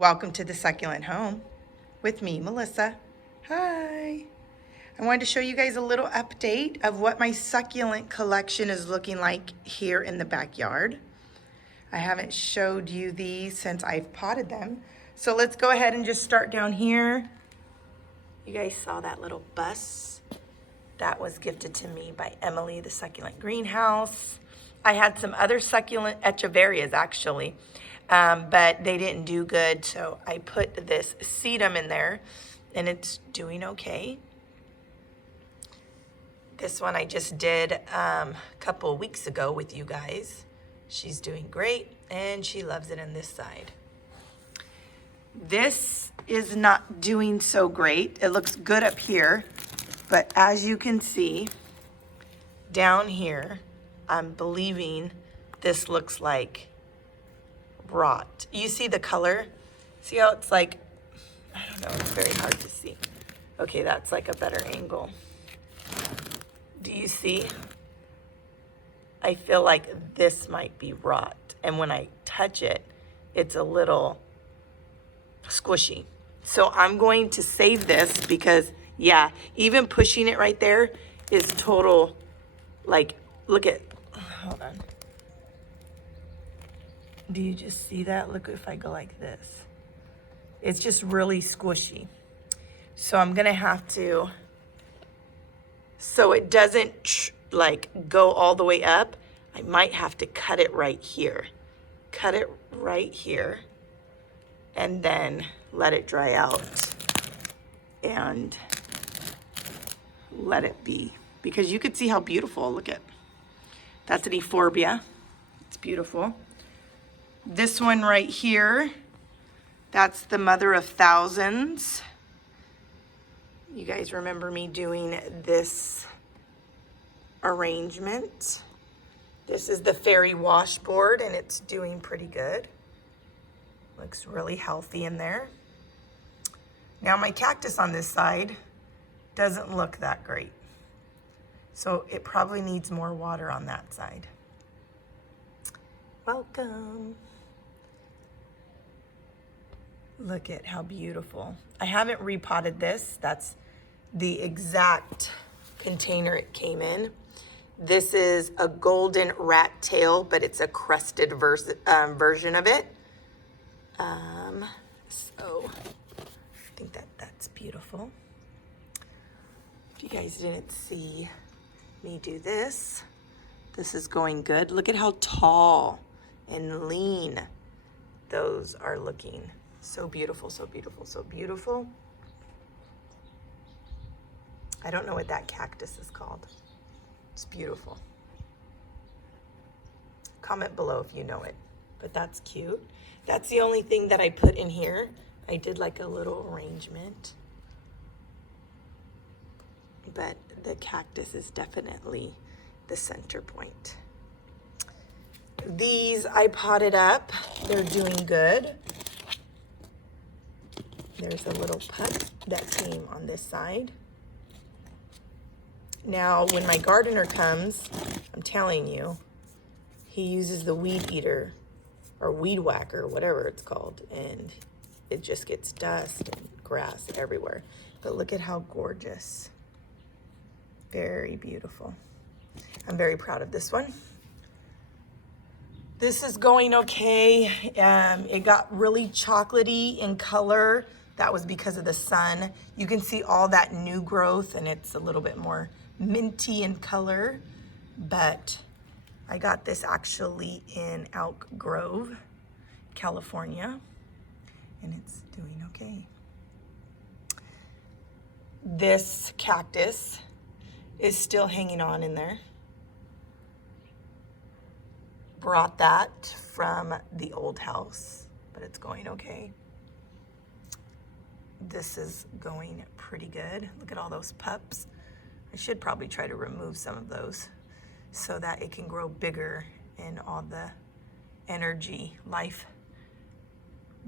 Welcome to the Succulent Home with me, Melissa. Hi. I wanted to show you guys a little update of what my succulent collection is looking like here in the backyard. I haven't showed you these since I've potted them. So let's go ahead and just start down here. You guys saw that little bus? That was gifted to me by Emily, the succulent greenhouse. I had some other succulent echeverias actually. But they didn't do good, so I put this sedum in there, and it's doing okay. This one I just did a couple weeks ago with you guys. She's doing great, and she loves it on this side. This is not doing so great. It looks good up here, but as you can see, down here, I'm believing this looks like rot. You see the color? See how it's like, I don't know, it's very hard to see. Okay, that's like a better angle. Do you see? I feel like this might be rot. And when I touch it, it's a little squishy. So I'm going to save this because, yeah, even pushing it right there is total, like, look at, hold on. Do you just see that? Look if I go like this. It's just really squishy. So I'm gonna have to, so it doesn't like go all the way up, I might have to cut it right here. Cut it right here and then let it dry out and let it be. Because you could see how beautiful, look at, that's an euphorbia. It's beautiful. This one right here, that's the mother of thousands. You guys remember me doing this arrangement. This is the fairy washboard, and it's doing pretty good. Looks really healthy in there. Now my cactus on this side doesn't look that great. So it probably needs more water on that side. Welcome. Look at how beautiful. I haven't repotted this. That's the exact container it came in. This is a golden rat tail, but it's a crusted version of it. So I think that's beautiful. If you guys didn't see me do this, this is going good. Look at how tall and lean those are looking. So beautiful, so beautiful, so beautiful. I don't know what that cactus is called. It's beautiful. Comment below if you know it, but that's cute. That's the only thing that I put in here. I did like a little arrangement, but the cactus is definitely the center point. These I potted up. They're doing good. There's a little putt that came on this side. Now, when my gardener comes, I'm telling you, he uses the weed eater or weed whacker, whatever it's called, and it just gets dust and grass everywhere. But look at how gorgeous. Very beautiful. I'm very proud of this one. This is going okay. It got really chocolatey in color. That was because of the sun. You can see all that new growth, and it's a little bit more minty in color, but I got this actually in Elk Grove, California, and it's doing okay. This cactus is still hanging on in there. Brought that from the old house, but it's going okay. This is going pretty good. Look at all those pups. I should probably try to remove some of those so that it can grow bigger and all the energy, life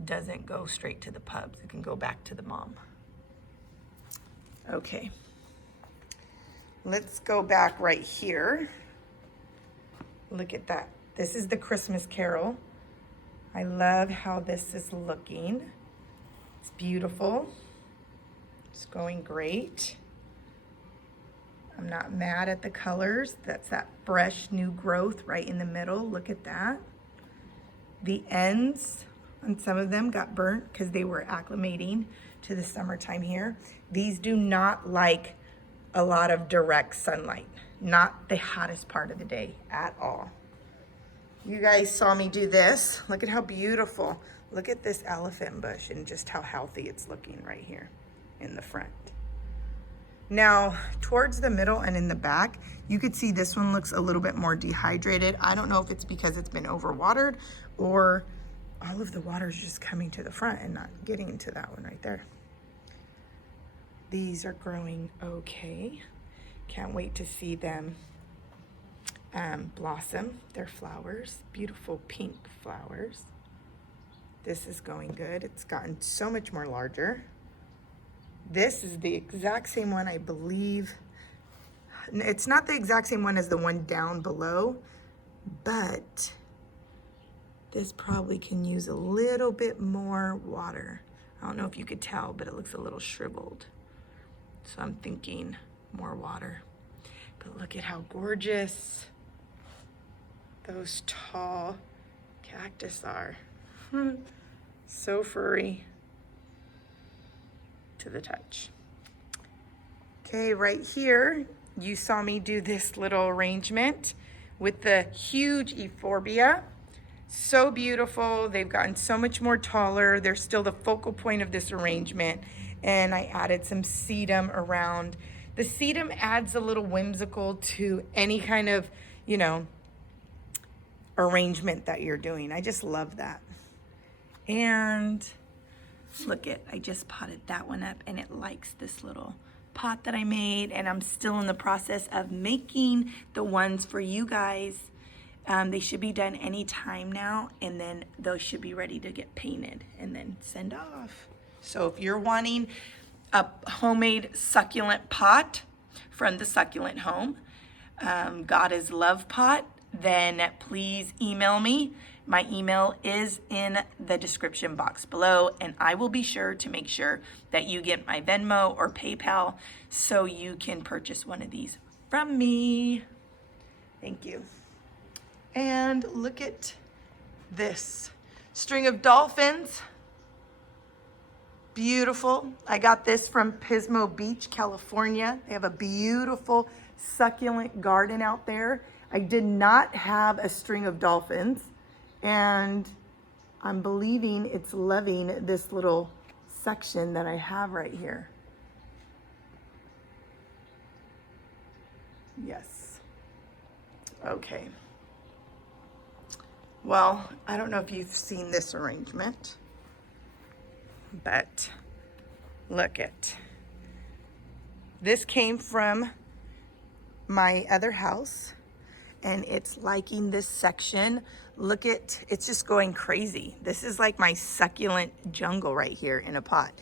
doesn't go straight to the pups. It can go back to the mom. Okay. Let's go back right here. Look at that. This is the Christmas Carol. I love how this is looking. It's beautiful. It's going great. I'm not mad at the colors. That's that fresh new growth right in the middle. Look at that. The ends on some of them got burnt because they were acclimating to the summertime here. These do not like a lot of direct sunlight. Not the hottest part of the day at all. You guys saw me do this. Look at how beautiful. Look at this elephant bush and just how healthy it's looking right here in the front. Now, towards the middle and in the back, you could see this one looks a little bit more dehydrated. I don't know if it's because it's been overwatered or all of the water is just coming to the front and not getting into that one right there. These are growing okay. Can't wait to see them blossom their flowers. Beautiful pink flowers. This is going good. It's gotten so much more larger. This is the exact same one, I believe. It's not the exact same one as the one down below, but this probably can use a little bit more water. I don't know if you could tell, but it looks a little shriveled. So I'm thinking more water. But look at how gorgeous those tall cactus are. So furry to the touch. Okay, right here, you saw me do this little arrangement with the huge euphorbia. So beautiful. They've gotten so much more taller. They're still the focal point of this arrangement. And I added some sedum around. The sedum adds a little whimsical to any kind of, you know, arrangement that you're doing. I just love that. And look at, I just potted that one up and it likes this little pot that I made, and I'm still in the process of making the ones for you guys. They should be done any time now, and then those should be ready to get painted and then send off. So if you're wanting a homemade succulent pot from the Succulent Home, God is Love Pot, then please email me. My email is in the description box below, and I will be sure to make sure that you get my Venmo or PayPal so you can purchase one of these from me. Thank you. And look at this string of dolphins. Beautiful. I got this from Pismo Beach, California. They have a beautiful succulent garden out there. I did not have a string of dolphins, and I'm believing it's loving this little section that I have right here. Yes. Okay. Well, I don't know if you've seen this arrangement, but look at this. Came from my other house, and it's liking this section. Look at, it's just going crazy. This is like my succulent jungle right here in a pot.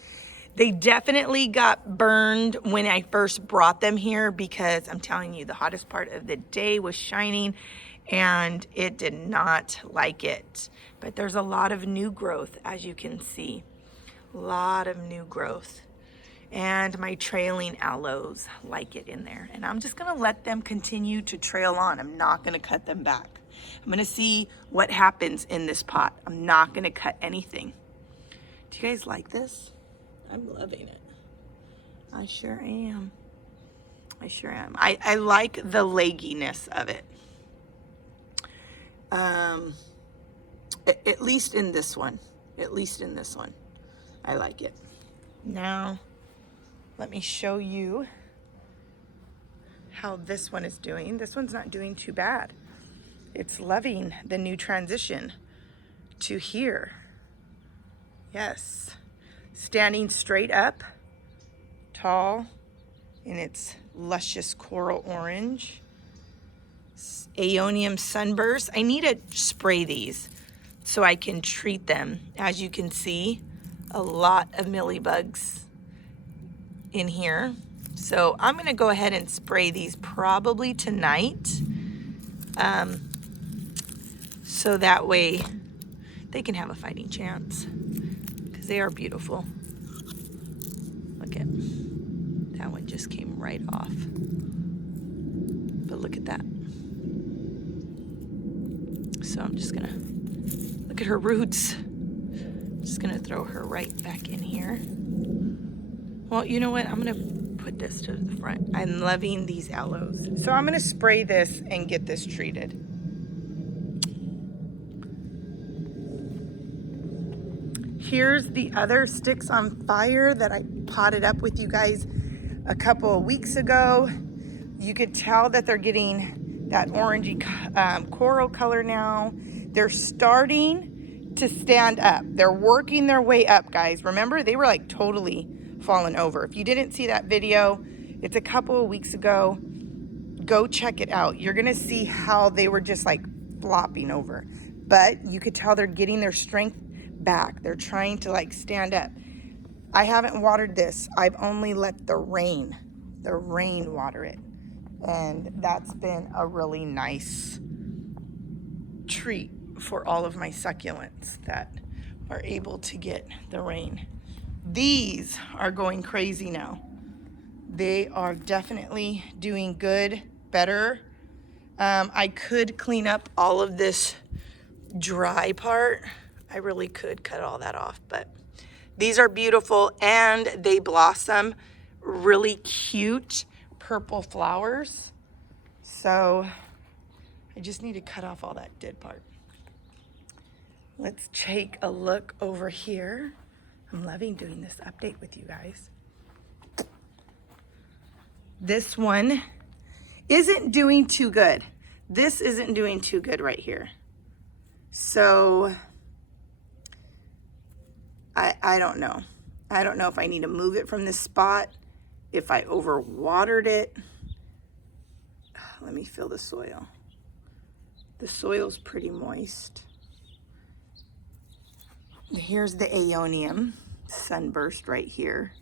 They definitely got burned when I first brought them here because I'm telling you, the hottest part of the day was shining and it did not like it. But there's a lot of new growth, as you can see. A lot of new growth. And my trailing aloes like it in there. And I'm just gonna let them continue to trail on. I'm not gonna cut them back. I'm gonna see what happens in this pot. I'm not gonna cut anything. Do you guys like this? I'm loving it. I sure am. I sure am. I like the legginess of it. At least in this one. At least in this one. I like it. Now, let me show you how this one is doing. This one's not doing too bad. It's loving the new transition to here. Yes. Standing straight up, tall, in its luscious coral orange. Aeonium sunburst. I need to spray these so I can treat them. As you can see, a lot of mealybugs in here. So I'm gonna go ahead and spray these probably tonight. So that way they can have a fighting chance because they are beautiful. second. That one just came right off. But look at that. So I'm just gonna look at her roots. Just gonna throw her right back in here. Well, you know what? I'm gonna put this to the front. I'm loving these aloes. So I'm gonna spray this and get this treated. Here's the other sticks on fire that I potted up with you guys a couple of weeks ago. You could tell that they're getting that orangey coral color now. They're starting to stand up. They're working their way up, guys. Remember, they were like totally fallen over. If you didn't see that video, it's a couple of weeks ago. Go check it out. You're gonna see how they were just like flopping over. But you could tell they're getting their strength back. They're trying to like stand up. I haven't watered this. I've only let the rain water it. And that's been a really nice treat for all of my succulents that are able to get the rain. These are going crazy now. They are definitely doing good, better. I could clean up all of this dry part. I really could cut all that off, but these are beautiful and they blossom really cute purple flowers. So I just need to cut off all that dead part. Let's take a look over here. I'm loving doing this update with you guys. This one isn't doing too good. This isn't doing too good right here. So I don't know. I don't know if I need to move it from this spot, if I overwatered it. Let me feel the soil. The soil's pretty moist. Here's the aeonium sunburst right here.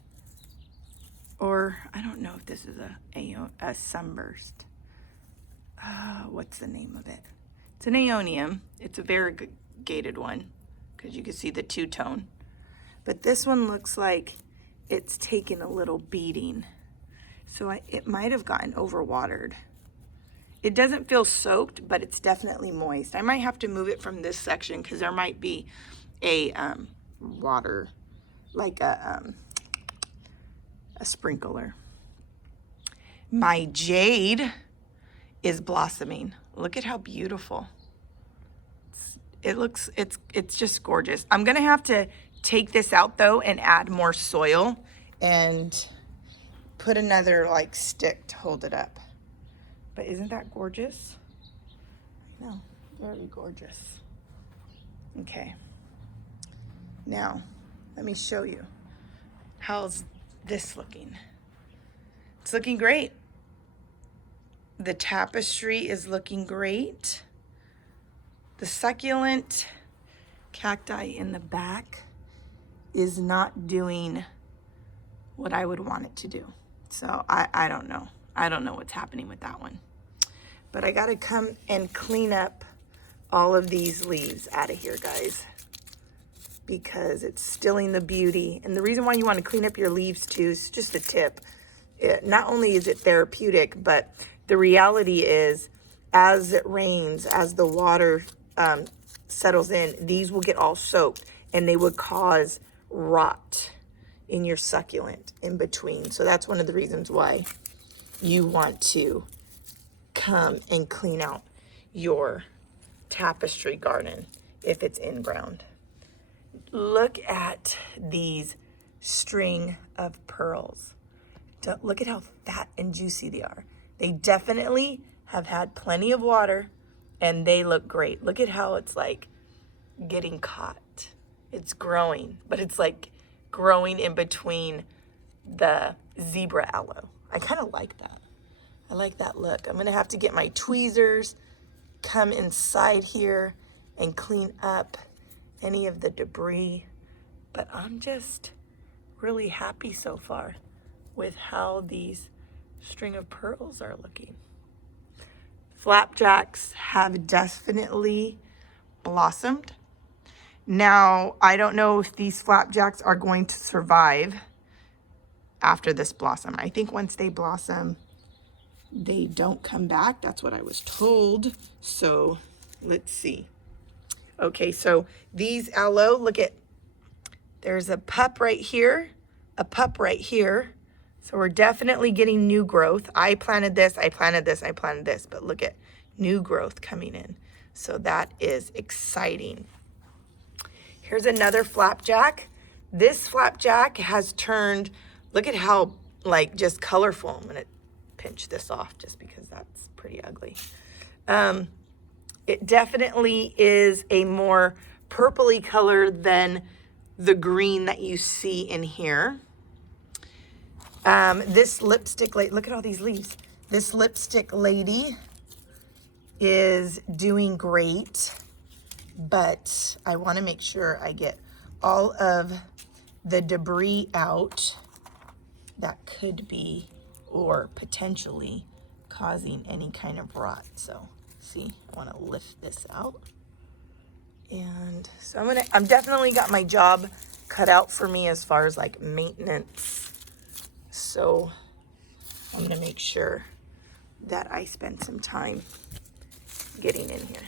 Or I don't know if this is a sunburst. What's the name of it? It's an aeonium. It's a variegated one because you can see the two-tone. But this one looks like it's taken a little beating. So it might have gotten overwatered. It doesn't feel soaked, but it's definitely moist. I might have to move it from this section because there might be a water, like a sprinkler. My jade is blossoming. Look at how beautiful. It's just gorgeous. I'm gonna have to take this out though and add more soil and put another like stick to hold it up. But isn't that gorgeous? I know, very gorgeous. Okay. Now, let me show you. How's this looking? It's looking great. The tapestry is looking great. The succulent cacti in the back is not doing what I would want it to do. So I don't know. I don't know what's happening with that one. But I gotta come and clean up all of these leaves out of here, guys, because it's stilling the beauty. And the reason why you want to clean up your leaves too is just a tip. Not only is it therapeutic, but the reality is as it rains, as the water settles in, these will get all soaked and they would cause rot in your succulent in between. So that's one of the reasons why you want to come and clean out your tapestry garden if it's in ground. Look at these string of pearls. Look at how fat and juicy they are. They definitely have had plenty of water and they look great. Look at how it's like getting caught. It's growing, but it's like growing in between the zebra aloe. I kind of like that. I like that look. I'm gonna have to get my tweezers, come inside here and clean up any of the debris. But I'm just really happy so far with how these string of pearls are looking. Flapjacks have definitely blossomed. Now, I don't know if these flapjacks are going to survive after this blossom. I think once they blossom, they don't come back. That's what I was told. So let's see. Okay, so these aloe, look at, there's a pup right here, a pup right here. So we're definitely getting new growth. I planted this, I planted this, I planted this, but look at new growth coming in. So that is exciting. Here's another flapjack. This flapjack has turned, look at how like just colorful. I'm gonna pinch this off just because that's pretty ugly. It definitely is a more purpley color than the green that you see in here. This lipstick lady, look at all these leaves. This lipstick lady is doing great, but I want to make sure I get all of the debris out that could be or potentially causing any kind of rot. So see, I want to lift this out. And so I'm definitely got my job cut out for me as far as like maintenance. So I'm gonna make sure that I spend some time getting in here.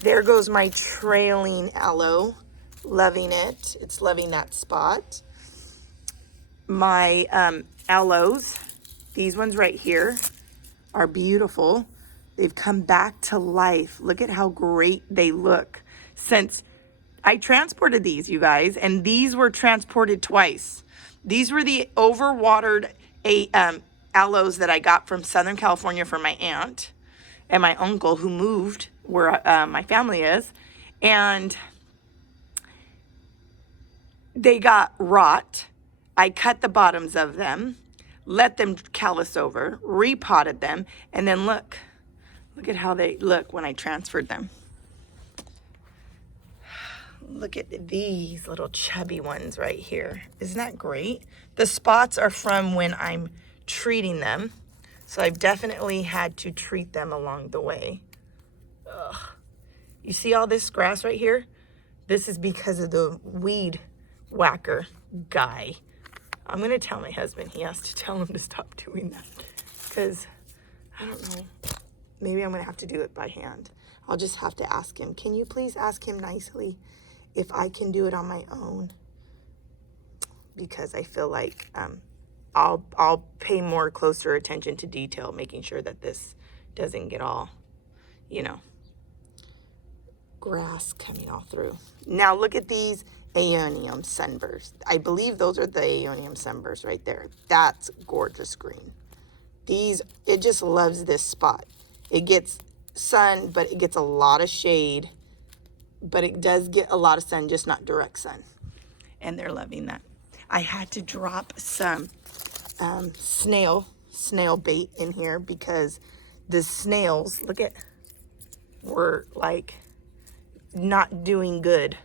There goes my trailing aloe. Loving it. It's loving that spot. My aloes, these ones right here, are beautiful. They've come back to life. Look at how great they look. Since I transported these, you guys, and these were transported twice. These were the overwatered aloes that I got from Southern California from my aunt and my uncle who moved where my family is. And they got rot. I cut the bottoms of them, let them callus over, repotted them, and then look at how they look when I transferred them. Look at these little chubby ones right here. Isn't that great? The spots are from when I'm treating them. So I've definitely had to treat them along the way. Ugh. You see all this grass right here? This is because of the weed whacker guy. I'm going to tell my husband. He has to tell him to stop doing that. Because, I don't know. Maybe I'm going to have to do it by hand. I'll just have to ask him. Can you please ask him nicely if I can do it on my own? Because I feel like I'll pay more closer attention to detail, making sure that this doesn't get all, grass coming all through. Now look at these aeonium sunbursts. I believe those are the aeonium sunbursts right there. That's gorgeous green. It just loves this spot. It gets sun, but it gets a lot of shade. But it does get a lot of sun, just not direct sun. And they're loving that. I had to drop some snail bait in here because the snails, were like not doing good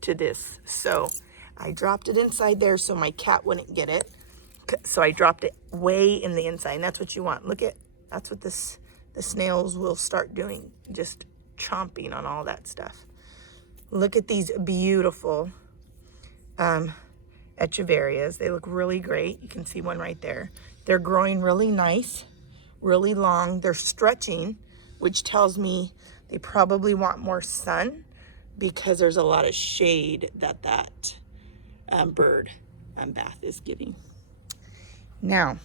to this. So I dropped it inside there so my cat wouldn't get it. So I dropped it way in the inside, and that's what you want. That's what the snails will start doing, just chomping on all that stuff. Look at these beautiful echeverias. They look really great. You can see one right there. They're growing really nice, really long. They're stretching, which tells me they probably want more sun because there's a lot of shade that bird bath is getting. Now,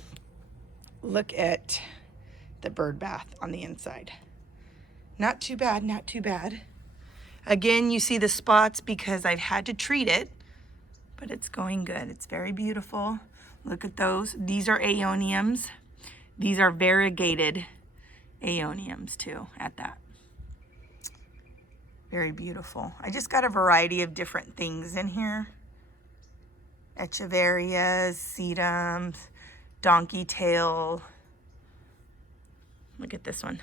look at the bird bath on the inside. Not too bad, not too bad. Again, you see the spots because I've had to treat it, but it's going good. It's very beautiful. Look at those. These are aeoniums. These are variegated aeoniums too at that. Very beautiful. I just got a variety of different things in here. Echeverias, sedums, donkey tail. Look at this one.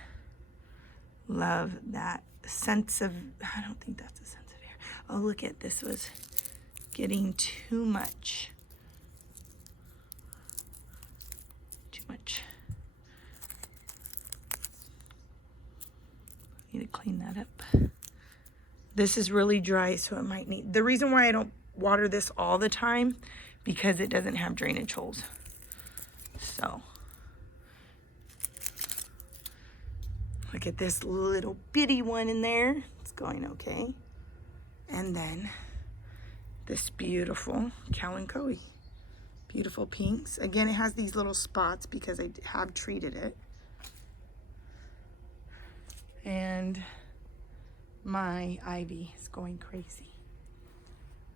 Love that sense of, I don't think that's a sense of air. Oh, look at this was getting too much. Too much. Need to clean that up. This is really dry, so it might need, the reason why I don't water this all the time, because it doesn't have drainage holes. So look at this little bitty one in there. It's going okay. And then this beautiful Kalanchoe. Beautiful pinks. Again, it has these little spots because I have treated it. And my ivy is going crazy.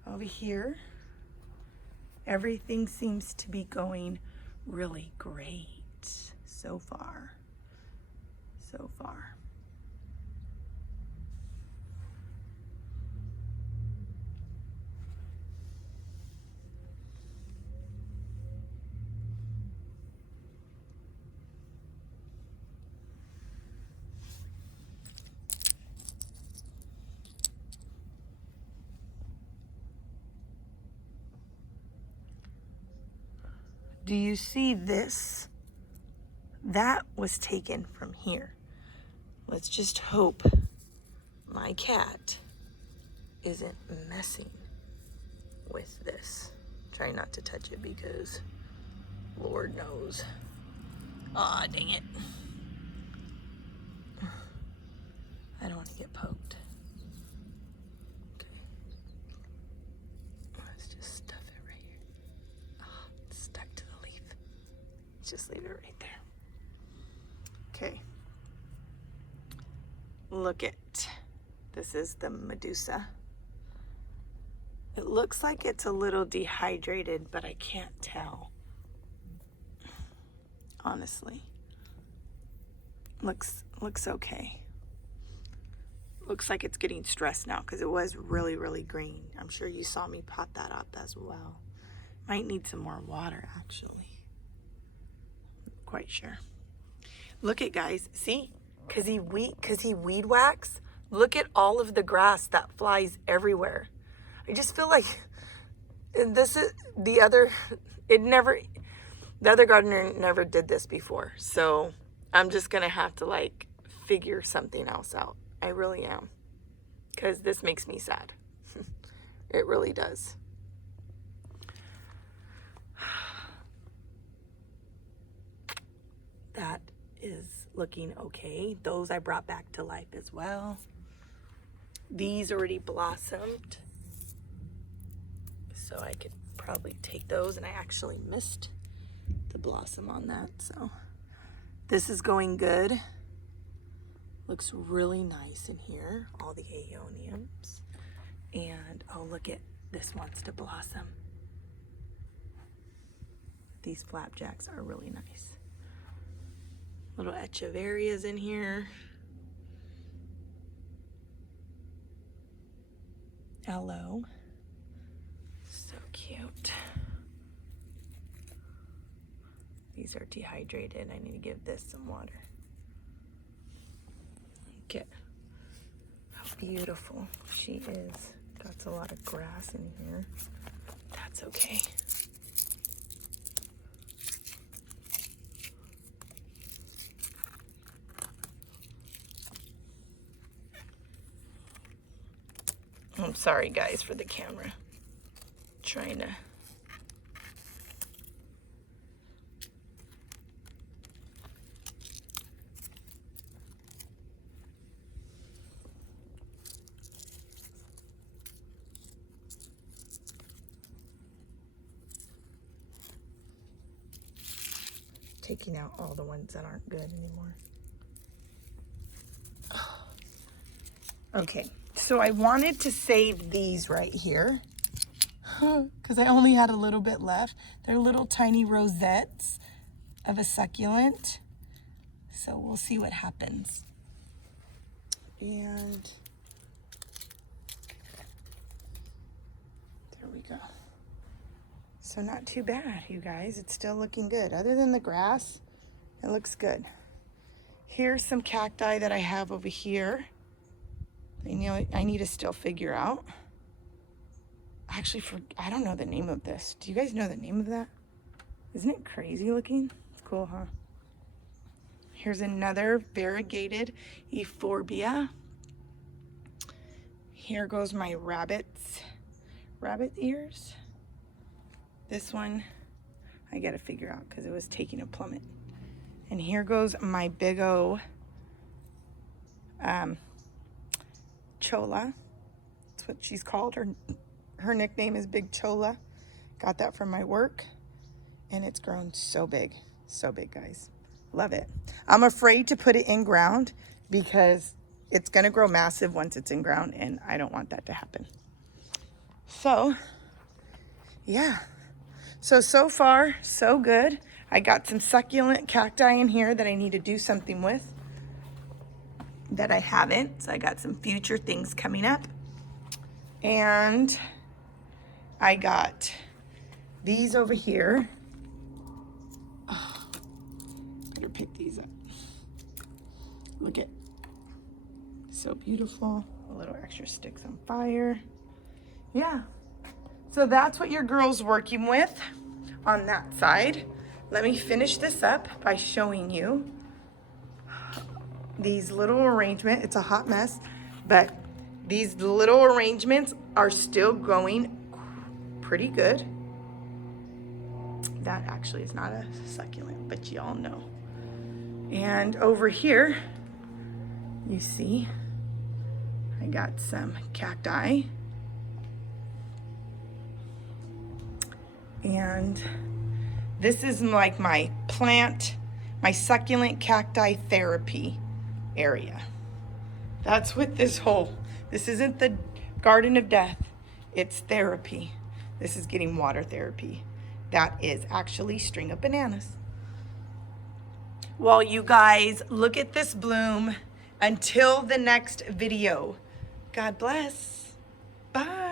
Over here, everything seems to be going really great so far. So far. Do you see this? That was taken from here. Let's just hope my cat isn't messing with this. Try not to touch it because Lord knows. Aw, dang it. I don't want to get poked. Okay. Let's just stuff it right here. Oh, it's stuck to the leaf. Just leave it right there. Okay. Look it. This is the Medusa. It looks like it's a little dehydrated, but I can't tell. Honestly. Looks okay. Looks like it's getting stressed now because it was really, really green. I'm sure you saw me pot that up as well. Might need some more water, actually. Quite sure. Look at, guys. See? Because he weed whacks. Look at all of the grass that flies everywhere. I just feel like this is the other gardener never did this before. So I'm just going to have to like figure something else out. I really am. Because this makes me sad. It really does. That is looking okay. Those I brought back to life as well. These already blossomed. So I could probably take those, and I actually missed the blossom on that. So this is going good. Looks really nice in here. All the aeoniums. And oh, look at this wants to blossom. These flapjacks are really nice. Little echeverias in here. Aloe. So cute. These are dehydrated. I need to give this some water. Look at how beautiful she is. Got a lot of grass in here. That's okay. I'm sorry, guys, for the camera. Trying to... taking out all the ones that aren't good anymore. Okay, so I wanted to save these right here because I only had a little bit left. They're little tiny rosettes of a succulent. So we'll see what happens. And there we go. So not too bad, you guys. It's still looking good. Other than the grass, it looks good. Here's some cacti that I have over here. I need to still figure out. Actually, I don't know the name of this. Do you guys know the name of that? Isn't it crazy looking? It's cool, huh? Here's another variegated euphorbia. Here goes my rabbit ears. This one, I gotta figure out because it was taking a plummet. And here goes my big O Chola. That's what she's called. Her nickname is Big Chola. Got that from my work. And it's grown so big, guys. Love it. I'm afraid to put it in ground because it's gonna grow massive once it's in ground, and I don't want that to happen. So, yeah. So far, so good. I got some succulent cacti in here that I need to do something with that I haven't. So I got some future things coming up. And I got these over here. Oh, better pick these up. Look at, so beautiful. A little extra sticks on fire. Yeah. So that's what your girl's working with on that side. Let me finish this up by showing you these little arrangements. It's a hot mess, but these little arrangements are still going pretty good. That actually is not a succulent, but y'all know. And over here, you see, I got some cacti. And this is like my plant, my succulent cacti therapy area. That's what this isn't the garden of death, it's therapy. This is getting water therapy. That is actually string of bananas. Well, you guys, look at this bloom. Until the next video, God bless. Bye.